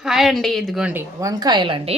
Hi అండి, ఇదిగోండి వంకాయలండి.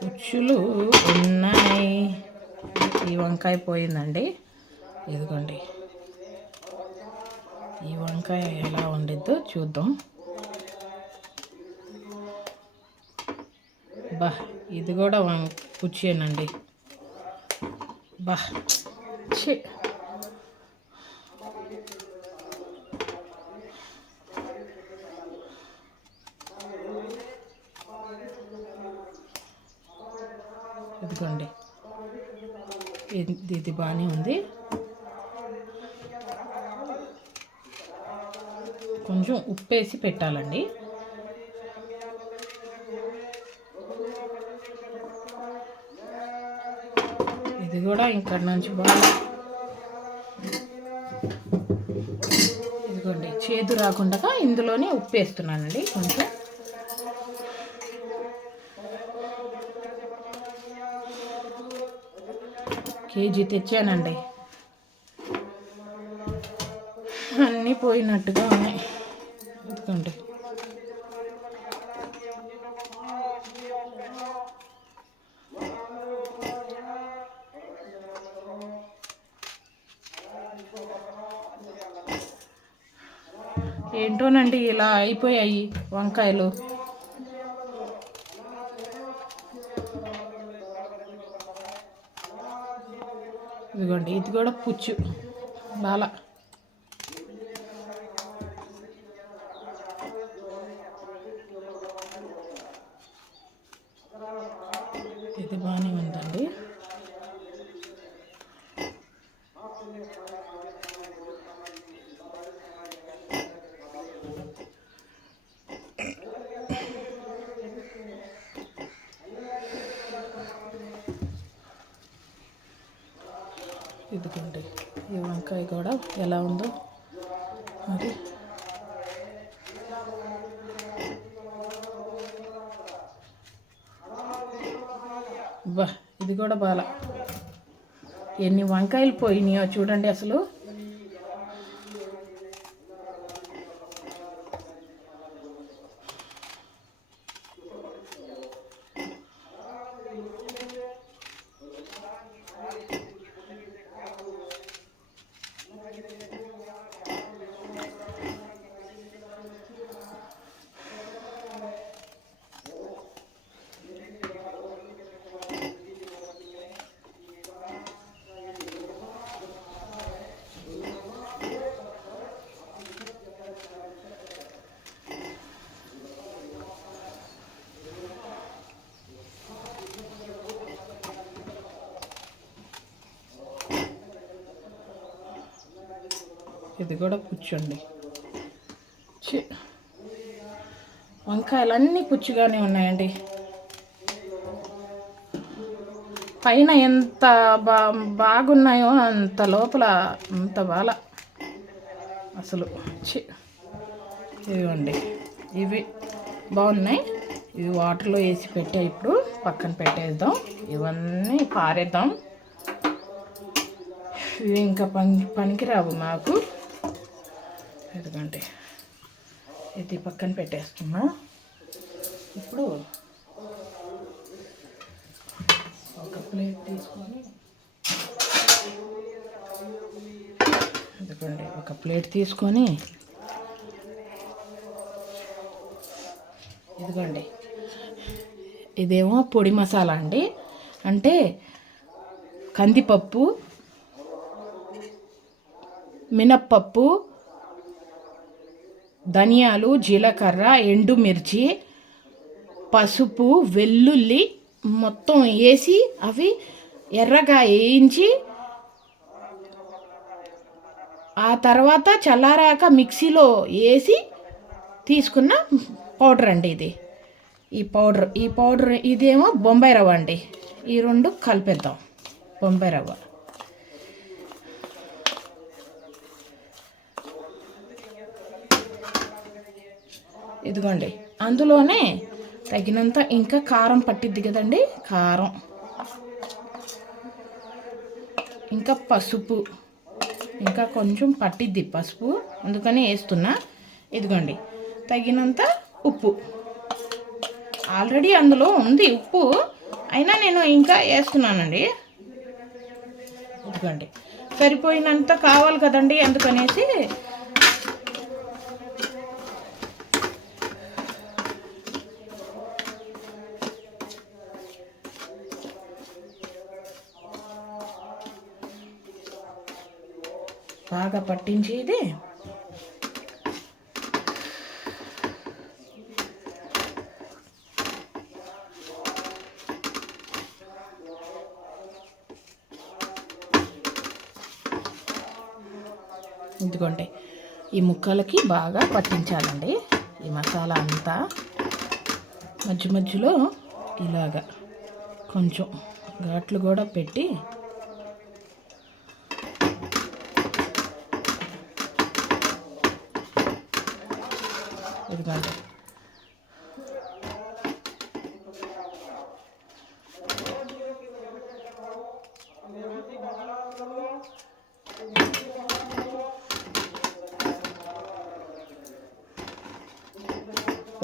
పుచ్చులు ఉన్నాయి. ఈ వంకాయ పోయిందండి. ఇదిగోండి ఈ వంకాయ ఎలా వండిద్దో చూద్దాం. బా, ఇది కూడా పుచ్చేనండి. బా ఛీ, ఇదిగోండి ఇది బాగానే ఉంది. కొంచెం ఉప్పేసి పెట్టాలండి. ఇది కూడా ఇక్కడ నుంచి బాగా ఇదిగోండి చేదు రాకుండా ఇందులోనే ఉప్పు వేస్తున్నానండి. కొంచెం కేజీ తెచ్చానండి. అన్నీ పోయినట్టుగా ఉన్నాయి. ఎందుకంటే ఏంటోనండి ఇలా అయిపోయాయి వంకాయలు. ఇదిగోండి ఇది కూడా పుచ్చు బాల. ఇది బాగానే ఉందండి. ఇదిగోండి ఈ వంకాయ కూడా ఎలా ఉందో మరి. బా, ఇది కూడా బాల. ఎన్ని వంకాయలు పోయినాయో చూడండి అసలు. ఇది కూడా పుచ్చండి. వంకాయలు అన్నీ పుచ్చిగానే ఉన్నాయండి. పైన ఎంత బాగున్నాయో అంత లోపల అంత బాల అసలు. ఇదిగోండి ఇవి బాగున్నాయి. ఇవి వాటర్లో వేసి పెట్టే, ఇప్పుడు పక్కన పెట్టేద్దాం. ఇవన్నీ పారేద్దాం. ఇవి ఇంకా పనికిరావు మాకు. ఎందుకంటే ఇది పక్కన పెట్టేస్తున్నా. ఇప్పుడు ఒక ప్లేట్ తీసుకొని, ఎందుకండి ఒక ప్లేట్ తీసుకొని, ఇదిగోండి ఇదేమో పొడి మసాలా అండి. అంటే కందిపప్పు, మినప్పప్పు, ధనియాలు, జీలకర్ర, ఎండుమిర్చి, పసుపు, వెల్లుల్లి మొత్తం వేసి అవి ఎర్రగా వేయించి, ఆ తర్వాత చల్లారాక మిక్సీలో వేసి తీసుకున్న పౌడర్ అండి ఇది. ఈ పౌడర్ ఇదేమో బొంబాయి రవ్వ అండి. ఈ రెండు కలిపేద్దాం. బొంబాయి రవ్వ, ఇదిగోండి అందులోనే తగినంత ఇంకా కారం పట్టిద్ది కదండి, కారం, ఇంకా పసుపు, ఇంకా కొంచెం పట్టిద్ది పసుపు, అందుకని వేస్తున్నా. ఇదిగోండి తగినంత ఉప్పు, ఆల్రెడీ అందులో ఉంది ఉప్పు, అయినా నేను ఇంకా వేస్తున్నానండి. ఇదిగోండి సరిపోయినంత కావాలి కదండి, అందుకనేసి బాగా పట్టించేది. ఇదిగోండి ఈ ముక్కలకి బాగా పట్టించాలండి ఈ మసాలా అంతా. మధ్య మధ్యలో ఇలాగా కొంచెం ఘాట్లు కూడా పెట్టి ఇదిగోండి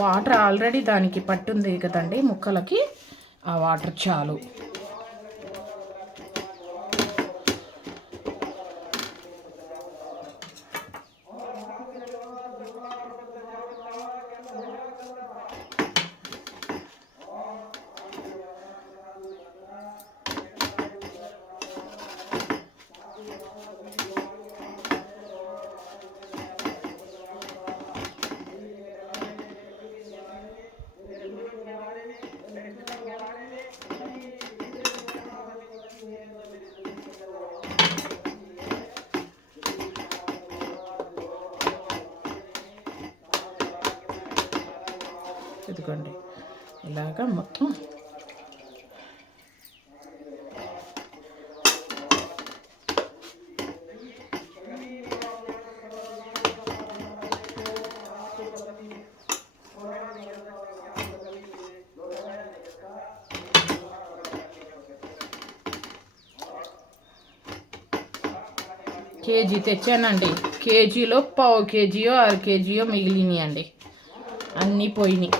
వాటర్ ఆల్రెడీ దానికి పట్టుంది కదండి ముక్కలకి, ఆ వాటర్ చాలు. ఇదిగోండి ఇలాగా మొత్తం కేజీ తెచ్చానండి. కేజీలో పావు కేజీయో 1/2 కేజీయో మిగిలినాయి అండి, అన్నీ పోయినాయి.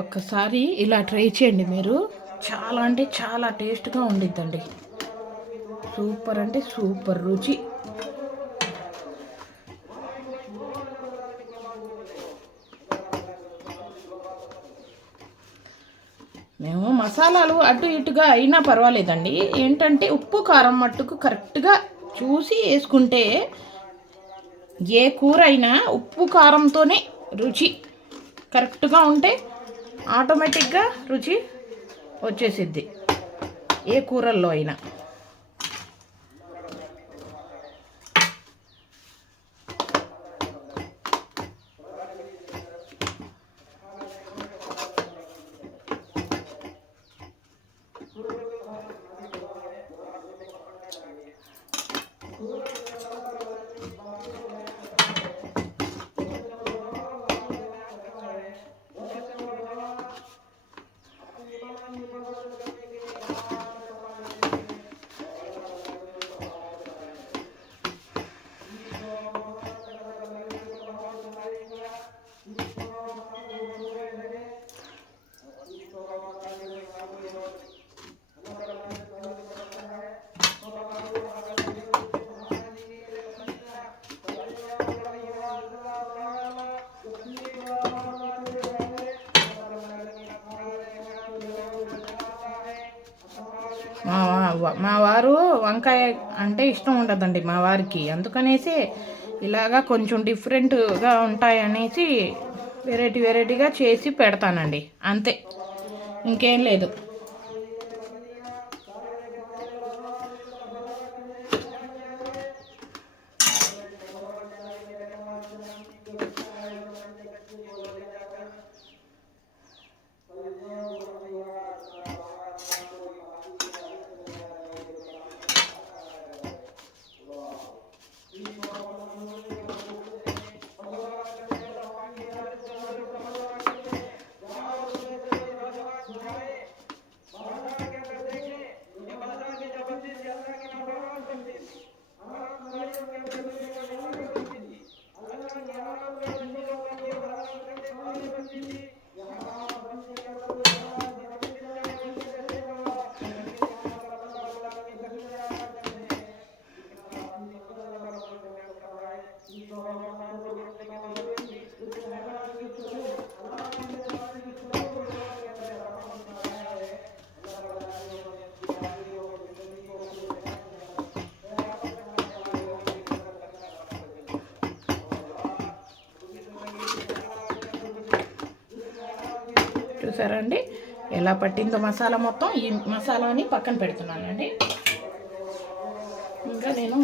ఒక్కసారి ఇలా ట్రై చేయండి మీరు, చాలా అంటే చాలా టేస్ట్గా ఉండిద్దండి. సూపర్ అంటే సూపర్ రుచి. మేము మా మసాలాలు అటు ఇటుగా అయినా పర్వాలేదండి. ఏంటంటే ఉప్పు కారం మట్టుకు కరెక్ట్గా చూసి వేసుకుంటే ఏ కూర అయినా ఉప్పు కారంతోనే రుచి కరెక్ట్గా ఉంటే ఆటోమేటిక్గా రుచి వచ్చేసిద్ది ఏ కూరల్లో అయినా. మా వారు వంకాయ అంటే ఇష్టం ఉండదండి మా వారికి. అందుకనేసి ఇలాగా కొంచెం డిఫరెంట్గా ఉంటాయనేసి వెరైటీగా చేసి పెడతానండి, అంతే, ఇంకేం లేదు. చూసారండి ఎలా పట్టిందో మసాలా మొత్తం. ఈ మసాలాని పక్కన పెడుతున్నానండి. ఇంకా నేను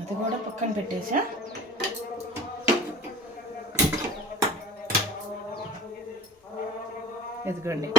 అది కూడా పక్కన పెట్టేసా. ఎదుగండి,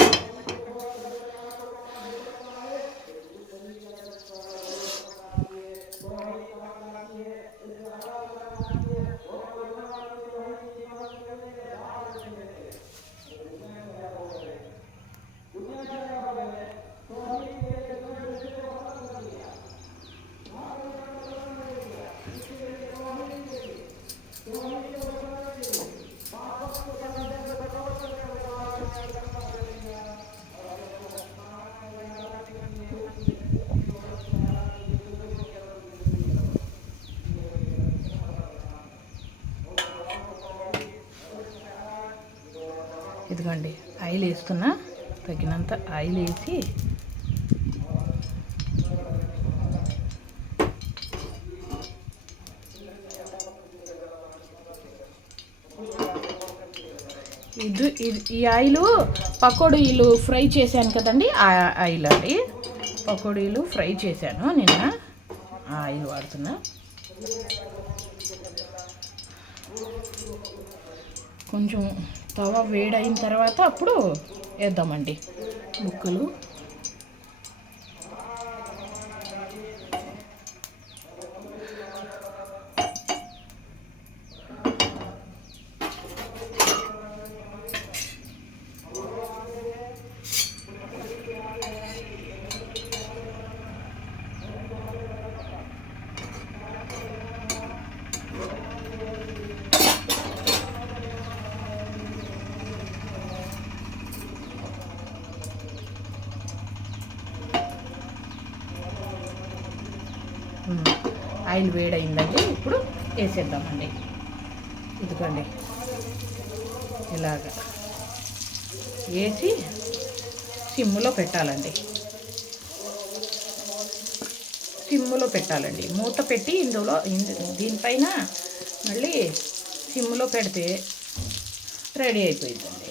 ఇదిగోండి ఆయిల్ వేస్తున్నా, తగినంత ఆయిల్ వేసి ఈ ఆయిల్ పకోడీలు ఫ్రై చేశాను కదండి, ఆ ఆయిల్ అండి. పకోడీలు ఫ్రై చేశాను నిన్న, ఆ ఆయిల్ వాడుతున్నా. కొంచెం తవ వేడైన తర్వాత అప్పుడు వేద్దామండి ముక్కలు. ఆయిల్ వేడైందండి. ఇప్పుడు వేసేద్దామండి. ఇదిగోండి ఇలాగా వేసి సిమ్ములో పెట్టాలండి. సిమ్ములో పెట్టాలండి. మూత పెట్టి దీనిపైన మళ్ళీ సిమ్ములో పెడితే రెడీ అయిపోయిందండి.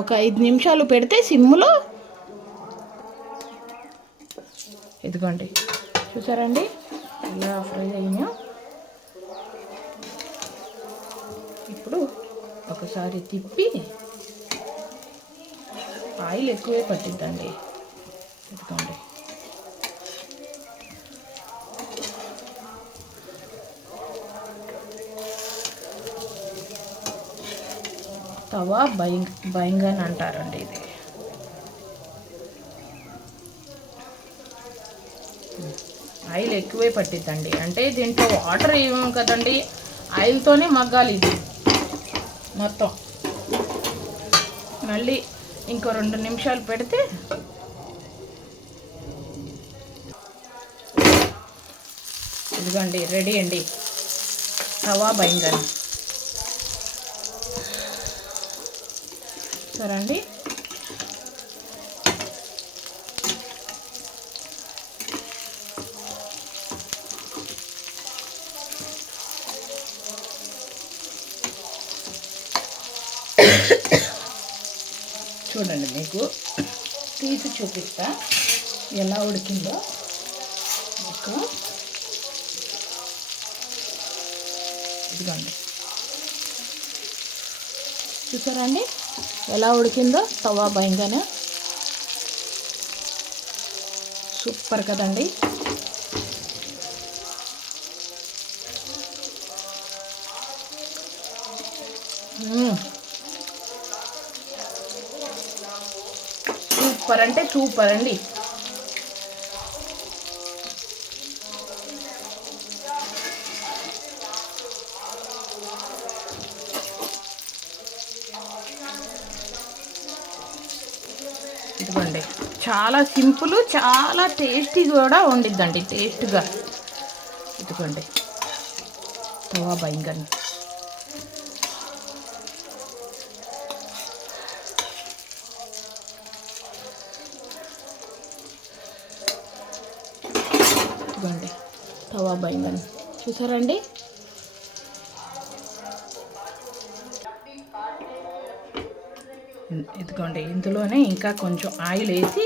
ఒక 5 నిమిషాలు పెడితే సిమ్ములో, ఇదిగోండి చూసారండి ఇలా ఫ్రై అయినా. ఇప్పుడు ఒకసారి తిప్పి, ఆయిల్ ఎక్కువే పట్టిద్దండి. ఇదిగోండి తవా బైంగన్ అంటారండి ఇది. ఆయిల్ ఎక్కువే పట్టిద్దండి. అంటే దీంట్లో వాటర్ ఏమో కదండి, ఆయిల్తోనే మగ్గాలి ఇది మొత్తం. మళ్ళీ ఇంకో 2 నిమిషాలు పెడితే ఇదిగోండి రెడీ అండి తవా బైంగన్. సరే అండి. చూడండి మీకు తీసి చూపిస్తా ఎలా ఉడికిందో. ఇదిగోండి చూసారండి ఎలా ఉడికిందో తవా బైంగన్. సూపర్ కదండి. సూపర్ అంటే సూపర్ అండి. ఇదిగోండి చాలా సింపుల్, చాలా టేస్టీ కూడా వండిద్దండి, టేస్ట్గా. ఇదిగోండి తవా బైంగన్. ఇదిగోండి తవా బైంగన్ చూసారండి. ఇదిగోండి ఇందులోనే ఇంకా కొంచెం ఆయిల్ వేసి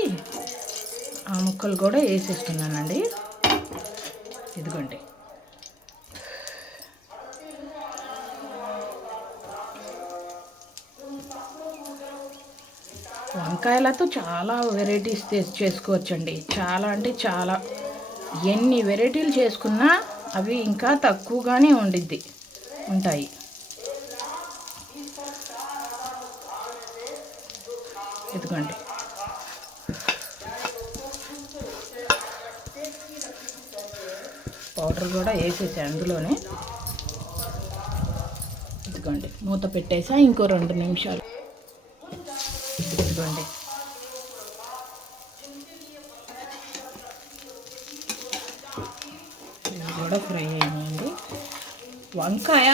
ఆ ముక్కలు కూడా వేసేస్తున్నానండి. ఇదిగోండి వంకాయలతో చాలా వెరైటీస్ చేసుకోవచ్చండి. చాలా అంటే చాలా, ఎన్ని వెరైటీలు చేసుకున్నా అవి ఇంకా తక్కువగానే ఉంటాయి. ఇదిగోండి పౌడర్ కూడా వేసేసా అందులోనే. ఇదిగోండి మూత పెట్టేసా ఇంకో 2 నిమిషాలు. ఇదిగోండి ఇది కూడా ఫ్రై అయ్యిందండి. వంకాయ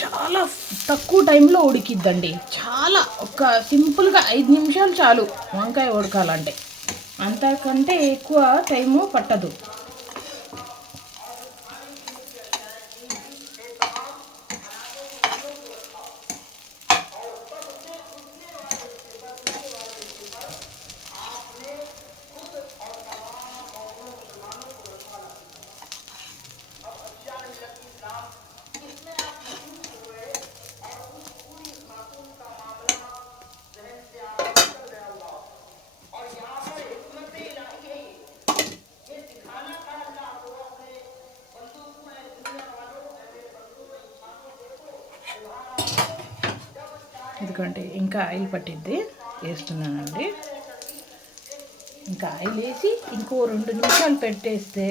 చాలా తక్కువ టైంలో ఉడికిద్దండి. చాలా ఒక సింపుల్గా 5 నిమిషాలు చాలు వంకాయ ఉడకాలంటే. అంతకంటే ఎక్కువ టైము పట్టదు. ఎందుకంటే ఇంకా ఆయిల్ పట్టిద్ది, వేస్తున్నానండి. ఇంకా ఆయిల్ వేసి ఇంకో 2 నిమిషాలు పెట్టేస్తే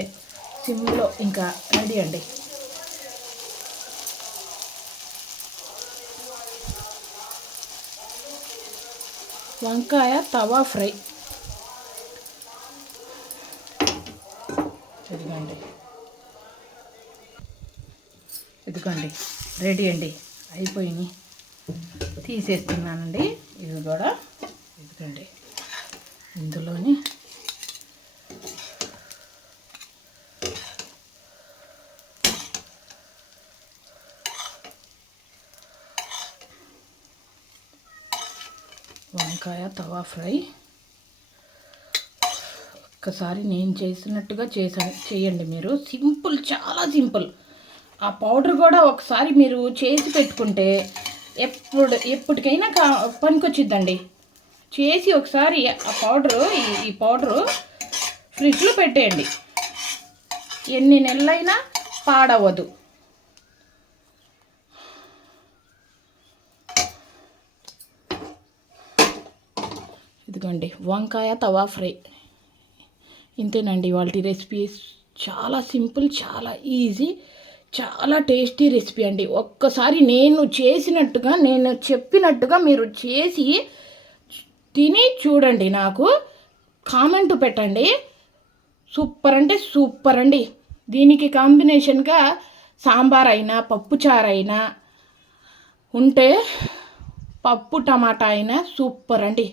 సిమ్లో ఇంకా రెడీ అండి. వంకాయ తవా ఫ్రై. ఇదిగోండి రెడీ అండి, అయిపోయినాయి. తీసేస్తున్నానండి. ఇవి కూడా ఇదిగోండి ఇందులోని వంకాయ తవా ఫ్రై. ఒక్కసారి నేను చేసినట్టుగా చేయండి మీరు. సింపుల్, చాలా సింపుల్. ఆ పౌడర్ కూడా ఒకసారి మీరు చేసి పెట్టుకుంటే ఎప్పటికైనా పనికొచ్చిద్దండి. చేసి ఒకసారి ఆ పౌడరు, ఈ పౌడరు ఫ్రిడ్జ్లో పెట్టేయండి, ఎన్ని నెలలైనా పాడవదు. ఇదిగోండి వంకాయ తవా ఫ్రై. ఇంతేనండి వాళ్ళ రెసిపీస్. చాలా సింపుల్, చాలా ఈజీ, చాలా టేస్టీ రెసిపీ అండి. ఒక్కసారి నేను చేసినట్టుగా, నేను చెప్పినట్టుగా మీరు చేసి తిని చూడండి, నాకు కామెంట్ పెట్టండి. సూపర్ అంటే సూపర్ అండి. దీనికి కాంబినేషన్గా సాంబార్ అయినా, పప్పుచారు అయినా ఉంటే, పప్పు టమాటా అయినా సూపర్ అండి.